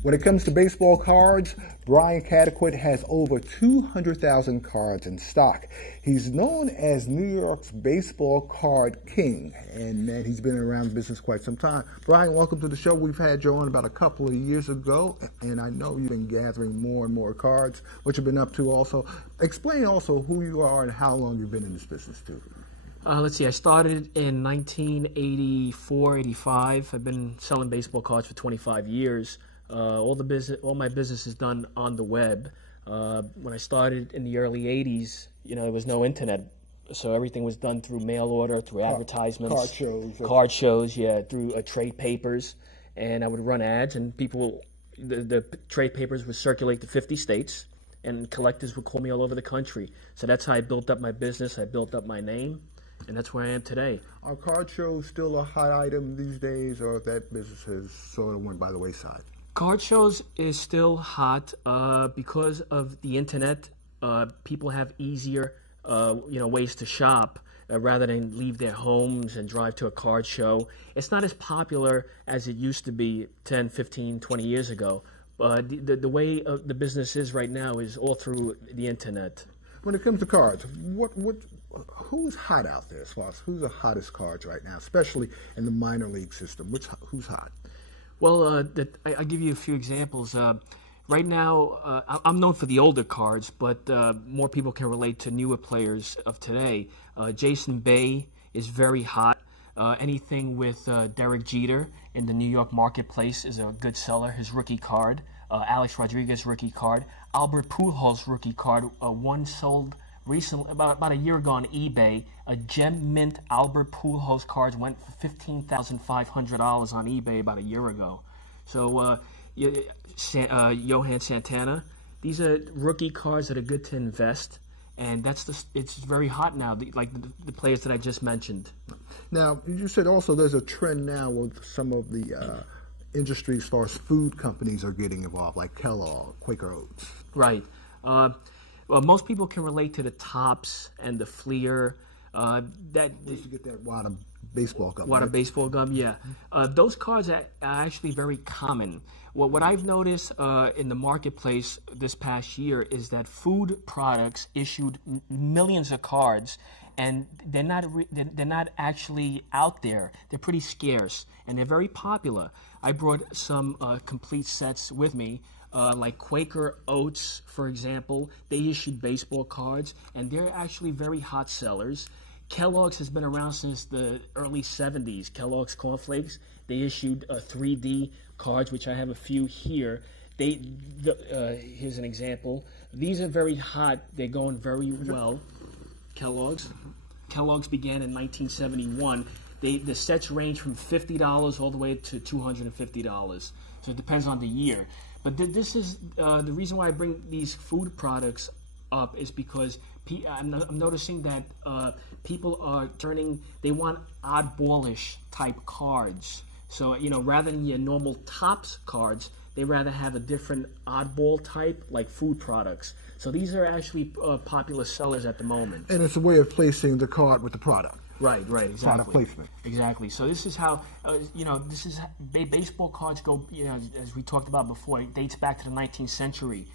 When it comes to baseball cards, Brian Cataquet has over 200,000 cards in stock. He's known as New York's baseball card king, and man, he's been around the business quite some time. Brian, welcome to the show. We've had you on about a couple of years ago, and I know you've been gathering more and more cards. What you've been up to also. Explain also who you are and how long you've been in this business too. Let's see, I started in 1984, 85. I've been selling baseball cards for 25 years. All my business is done on the web. When I started in the early 80s, there was no internet, so everything was done through mail order, through advertisements. Card shows, yeah, through trade papers. And I would run ads, and the trade papers would circulate to 50 states, and collectors would call me all over the country. So that's how I built up my business. I built up my name, and that's where I am today. Are card shows still a hot item these days, or that business has sort of went by the wayside? Card shows is still hot because of the internet. People have easier, ways to shop rather than leave their homes and drive to a card show. It's not as popular as it used to be 10, 15, 20 years ago. The way the business is right now is all through the internet. When it comes to cards, who's hot out there as far as who's the hottest cards right now, especially in the minor league system? Who's hot? Well, I'll give you a few examples. Right now, I'm known for the older cards, but more people can relate to newer players of today. Jason Bay is very hot. Anything with Derek Jeter in the New York marketplace is a good seller. His rookie card, Alex Rodriguez rookie card, Albert Pujols rookie card, one sold recently, about a year ago on eBay. A gem mint Albert Pujols cards went for $15,500 on eBay about a year ago. So Johan Santana, these are rookie cards that are good to invest, and it's very hot now, like the players that I just mentioned. Now, you said also there's a trend now with some of the industry as far as food companies are getting involved, like Kellogg, Quaker Oats. Right. Well, most people can relate to the Tops and the Fleer. That you get that wad baseball gum. Wad of baseball gum, yeah. Those cards are actually very common. What I've noticed in the marketplace this past year is that food products issued millions of cards, and they're not actually out there. They're pretty scarce, and they're very popular. I brought some complete sets with me. Like Quaker Oats, for example, they issued baseball cards, and they're actually very hot sellers. Kellogg's has been around since the early 70s. Kellogg's Cornflakes, they issued 3D cards, which I have a few here. Here's an example. These are very hot. They're going very well. Kellogg's began in 1971. The sets range from $50 all the way to $250. So it depends on the year. But this is the reason why I bring these food products up is because I'm noticing that people are they want oddballish type cards. So, rather than your normal Tops cards, they rather have a different oddball type, like food products. So these are actually popular sellers at the moment. And it's a way of placing the card with the product. Right, exactly. Product placement. Exactly. So this is how, baseball cards go, as we talked about before, it dates back to the 19th century.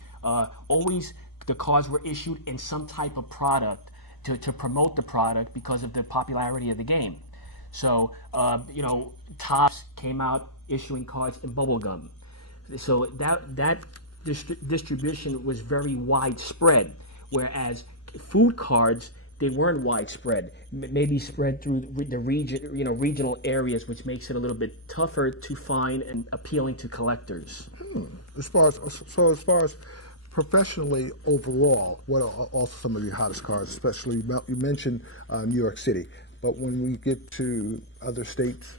Always the cards were issued in some type of product to promote the product because of the popularity of the game. So, Topps came out issuing cards in bubble gum. So that distribution was very widespread, whereas food cards, they weren't widespread, maybe spread through the region, regional areas, which makes it a little bit tougher to find and appealing to collectors. As far as professionally overall, what are also some of the hottest cards? Especially you mentioned New York City, but when we get to other states.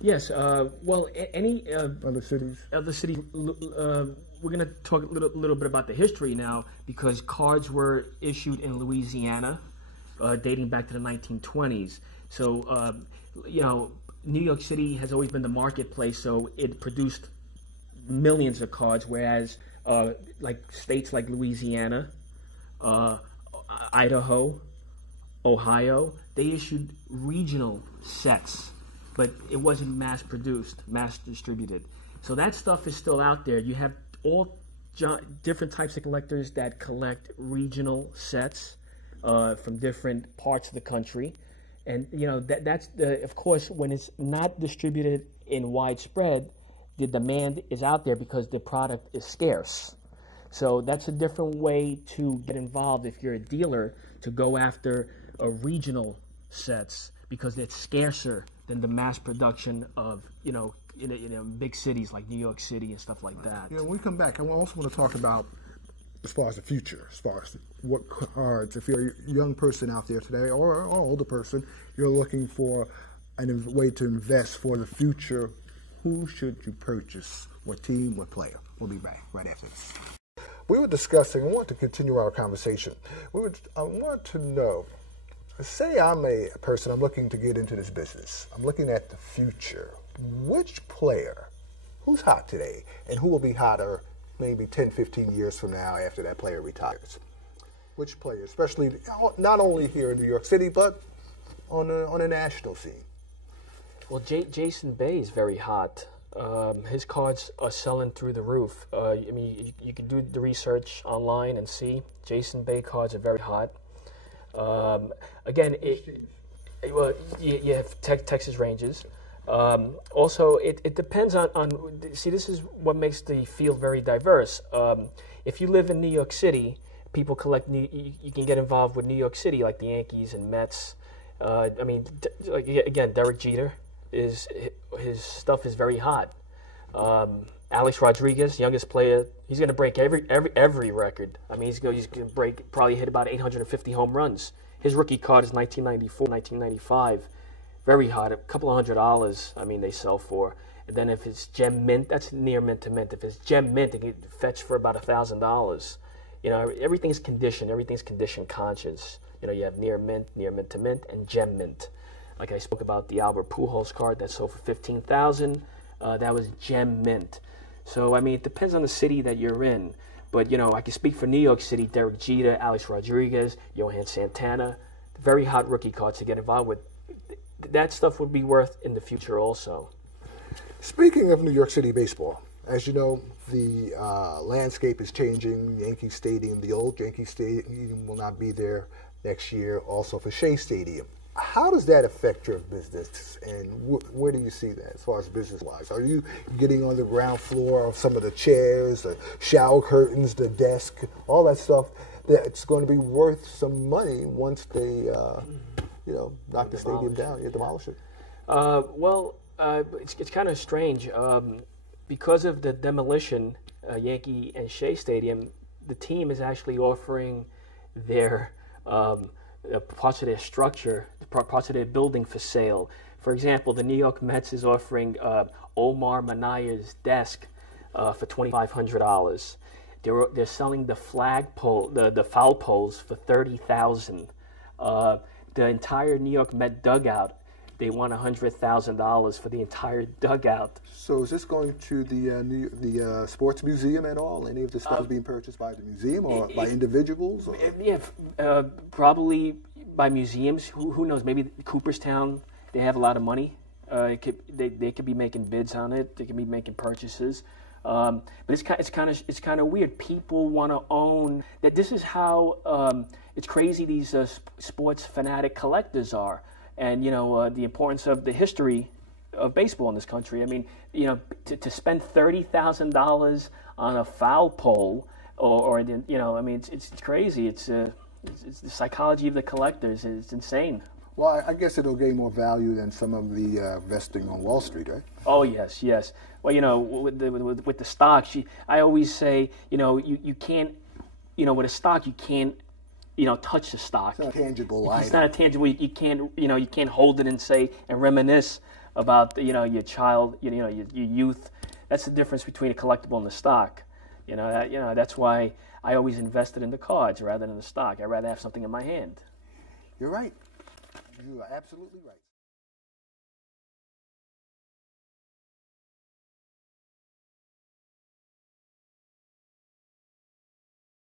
Yes. Well, any other cities. Other cities. We're going to talk a little bit about the history now, because cards were issued in Louisiana. Dating back to the 1920s. So, New York City has always been the marketplace, so it produced millions of cards, whereas like states like Louisiana, Idaho, Ohio, they issued regional sets, but it wasn't mass-produced, mass-distributed. So that stuff is still out there. You have all different types of collectors that collect regional sets from different parts of the country. And, you know, that's, of course, when it's not distributed in widespread, the demand is out there because the product is scarce. So that's a different way to get involved if you're a dealer, to go after regional sets because it's scarcer than the mass production of, you know, big cities like New York City and stuff like that. Yeah, when we come back, I also want to talk about as far as the future, as far as what cards, if you're a young person out there today or an older person, you're looking for a way to invest for the future, who should you purchase? What team, what player? We'll be back right after this. We were discussing, I want to continue our conversation. I want to know, say I'm a person, I'm looking to get into this business. I'm looking at the future. Which player, who's hot today, and who will be hotter maybe 10, 15 years from now after that player retires? Which player, especially not only here in New York City, but on a national scene? Well, Jason Bay is very hot. His cards are selling through the roof. I mean, you can do the research online and see Jason Bay cards are very hot. Again, you have Texas Rangers. Also, it depends on, see, this is what makes the field very diverse. If you live in New York City, people collect, you can get involved with New York City, like the Yankees and Mets. I mean, like, again, Derek Jeter, his stuff is very hot. Alex Rodriguez, youngest player, he's going to break every record. I mean, he's going to break, probably hit about 850 home runs. His rookie card is 1994, 1995. Very hot, a couple of $100, I mean, they sell for. And then if it's gem mint, that's near mint to mint. If it's gem mint, it can fetch for about $1,000. You know, everything's condition conscious. You know, you have near mint to mint, and gem mint. Like I spoke about the Albert Pujols card that sold for $15,000. That was gem mint. So, I mean, it depends on the city that you're in. But, you know, I can speak for New York City, Derek Jeter, Alex Rodriguez, Johan Santana. Very hot rookie cards to get involved with. That stuff would be worth in the future also. Speaking of New York City baseball, as you know, the landscape is changing. Yankees Stadium, the old Yankees Stadium, will not be there next year. Also for Shea Stadium. How does that affect your business, and where do you see that as far as business-wise? Are you getting on the ground floor of some of the chairs, the shower curtains, the desk, all that stuff that's going to be worth some money once they, knock the stadium down, demolish it? It's kind of strange. Because of the demolition, Yankee and Shea Stadium, the team is actually offering their parts of their structure, parts of their building for sale. For example, the New York Mets is offering Omar Manaya's desk for $2,500. They're selling the flagpole, the foul poles for $30,000. The entire New York Met dugout, they want $100,000 for the entire dugout. So is this going to the sports museum at all? Any of the stuff being purchased by the museum or by individuals? Or? Yeah, probably by museums. Who knows? Maybe Cooperstown. They have a lot of money. They could be making bids on it. They could be making purchases. But it's kind of weird. People want to own that. This is how it's crazy. These sports fanatic collectors are. And, you know, the importance of the history of baseball in this country. I mean, you know, to spend $30,000 on a foul pole or you know, I mean, it's crazy. It's the psychology of the collectors. It's insane. Well, I guess it'll gain more value than some of the vesting on Wall Street, right? Oh, yes, yes. Well, you know, with the stocks, I always say, you know, you can't, you know, with a stock, you can't, you know, touch the stock. It's not a tangible item. It's not a tangible. You can't, you know, you can't hold it and say and reminisce about, you know, your child, you know, your youth. That's the difference between a collectible and the stock. You know, that's why I always invested in the cards rather than the stock. I'd rather have something in my hand. You're right. You are absolutely right.